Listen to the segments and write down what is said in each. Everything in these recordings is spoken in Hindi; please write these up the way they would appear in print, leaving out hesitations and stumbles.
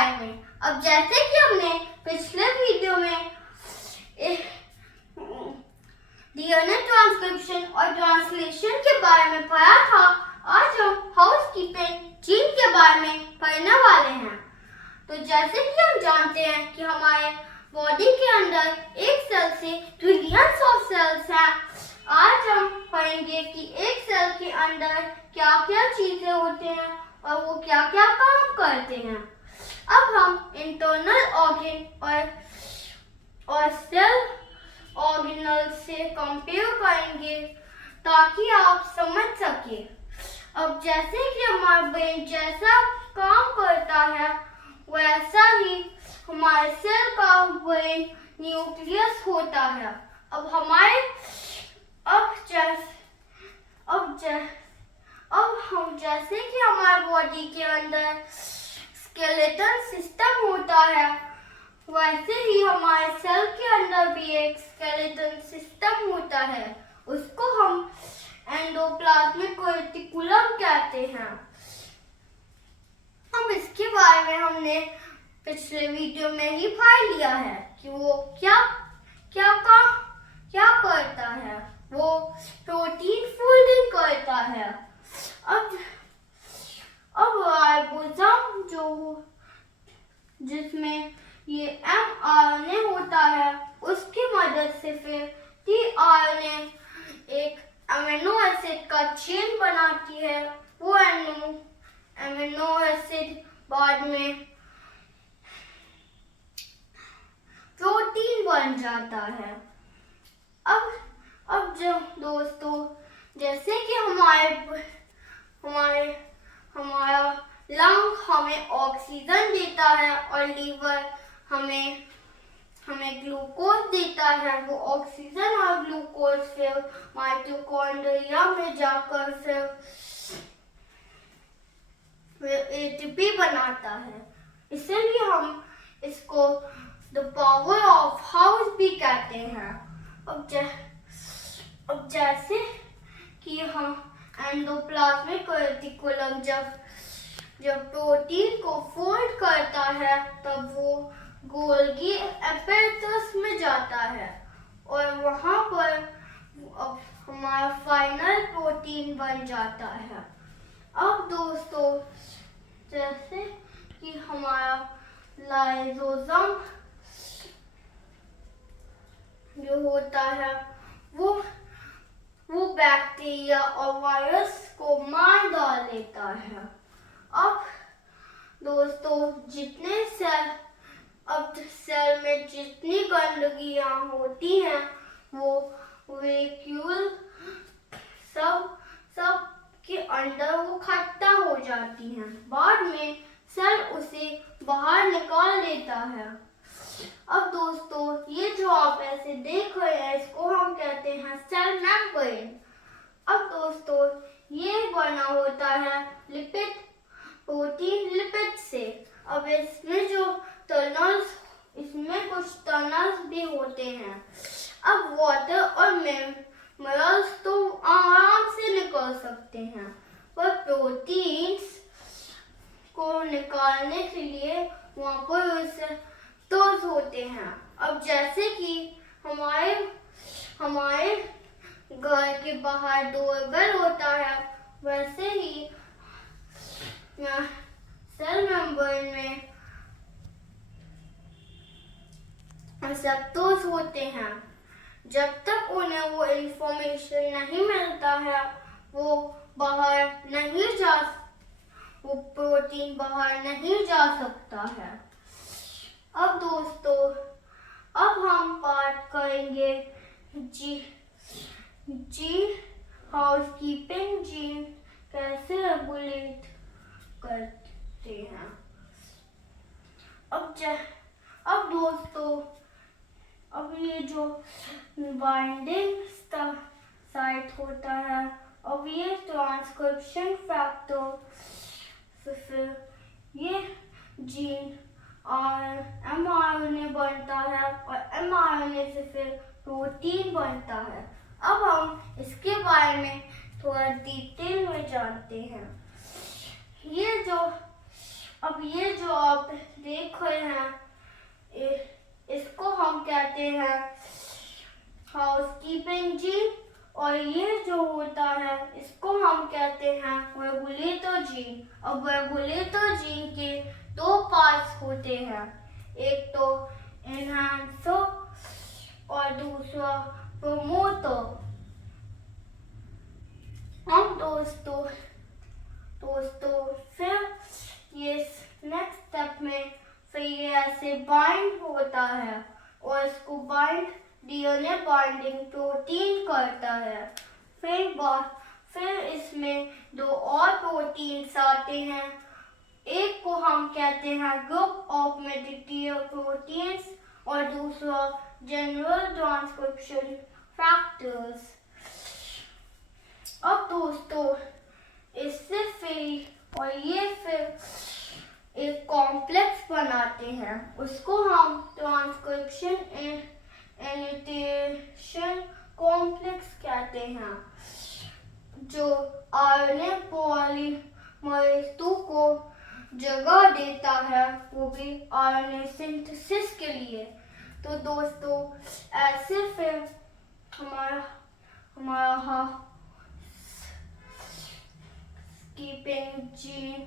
बारे में। अब जैसे कि हमने पिछले वीडियो में डीएनए ट्रांसक्रिप्शन और ट्रांसलेशन के बारे में पढ़ा था, आज हम हाउसकीपिंग जीन के बारे में पढ़ने वाले हैं। तो जैसे कि हम जानते हैं कि हमारे बॉडी के अंदर एक सेल से ट्रिलियंस ऑफ सेल्स हैं। आज हम पढ़ेंगे कि एक सेल के अंदर क्या क्या चीजें होते हैं और वो क्या क्या काम करते हैं। अब हम इंटरनल ऑर्गन और सेल ऑर्गेनल से कंपेयर करेंगे ताकि आप समझ सके। अब जैसे कि हमारा ब्रेन जैसा काम करता है वैसा ही हमारे सेल का ब्रेन न्यूक्लियस होता है। अब हम जैसे कि हमारे बॉडी के अंदर स्केलेटन सिस्टम होता है, वैसे ही हमारे सेल के अंदर भी एक स्केलेटन सिस्टम होता है। उसको हम एंडोप्लाज्मिक रेटिकुलम कहते हैं। हम इसके बारे में हमने पिछले वीडियो में ही पढ़ लिया है कि वो क्या करता है। वो प्रोटीन फोल्डिंग करता है। अब राइबोसोम जिसमें ये mRNA होता है, उसकी मदद से फिर tRNA एक अमीनो एसिड का चेन बनाती है। वो अमीनो एसिड बाद में प्रोटीन बन जाता है। अब जो दोस्तों, जैसे कि हमारा लंग हमें ऑक्सीजन देता है और लीवर हमें ग्लूकोज देता है। वो ऑक्सीजन और ग्लूकोज फिर माइटोकॉन्ड्रिया में जाकर फिर एटीपी बनाता है। इसीलिए हम इसको द पावर ऑफ हाउस भी कहते हैं। अब जैसे कि हम एंडोप्लाज्मिक रेटिकुलम जब प्रोटीन को फोल्ड करता है तब वो गोल्गी एपेरेटस में जाता है और वहां पर हमारा फाइनल प्रोटीन बन जाता है। अब दोस्तों, जैसे कि हमारा लाइसोसोम जो होता है वो बैक्टीरिया और वायरस को मार डाल देता है। अब दोस्तों, सेल में जितनी गंदगियां होती हैं वो वैक्यूल सब के अंदर वो इकट्ठा हो जाती हैं। बाद में सेल उसे बाहर निकाल देता है। अब दोस्तों, ये जो आप ऐसे देख रहे हैं इसको हम कहते हैं सेल मेम्ब्रेन। अब दोस्तों, ये बना होता है प्रोटीन लिपिड से। अब इसमें कुछ टनल्स भी होते हैं। अब वाटर और मिनरल्स तो आराम से निकल सकते हैं, पर प्रोटीन्स को निकालने के लिए वहां पर रिसेप्टर्स होते हैं। अब जैसे कि हमारे घर के बाहर डोरबेल होता है, वैसे ही सेल मेम्ब्रेन में रिसेप्टर्स होते हैं। जब तक उन्हें वो इंफॉर्मेशन नहीं मिलता है वो प्रोटीन बाहर नहीं जा सकता है। अब दोस्तों, अब हम बात करेंगे हाउसकीपिंग जीन कैसे रेगुलेट करते हैं। अब दोस्तों, अब ये जो बाइंडिंग साइट होता है, अब ये ट्रांसक्रिप्शन फैक्टर फिर ये जीन mRNA बनता है और mRNA से फिर प्रोटीन बनता है। अब हम इसके बारे में थोड़ा डिटेल में जानते हैं। ये जो अब ये जो आप देख रहे हैं इसको हम कहते हैं हाउसकीपिंग जीन, और ये जो होता है इसको हम कहते हैं रेगुलेटर जीन। अब रेगुलेटर जीन के दो पार्ट्स होते हैं, एक तो एनहांसर और दूसरा प्रमोटर। हम दोस्तों फिर ये नेक्स्ट स्टेप में फिर ये ऐसे बाइंड होता है और इसको बाइंड डीएनए बाइंडिंग प्रोटीन करता है। फिर इसमें दो और प्रोटीन्स आते हैं, एक को हम कहते हैं ग्रुप ऑफ मेडिटेयर प्रोटीन्स और दूसरा जनरल ट्रांसक्रिप्शन फैक्टर्स। अब दोस्तों इससे फिर एक कॉम्प्लेक्स बनाते हैं, उसको हम ट्रांसक्रिप्शन एनोटेशन कॉम्प्लेक्स कहते हैं, जो आरएनए पॉलीमरेज 2 को जगह देता है, वो भी आरएनए सिंथेसिस के लिए। तो दोस्तों ऐसे फिर हमारा कीपिंग जीन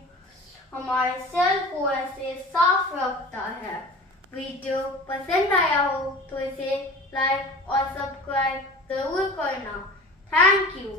हमारे सेल को ऐसे साफ रखता है। वीडियो पसंद आया हो तो इसे लाइक और सब्सक्राइब जरूर करना। Thank you.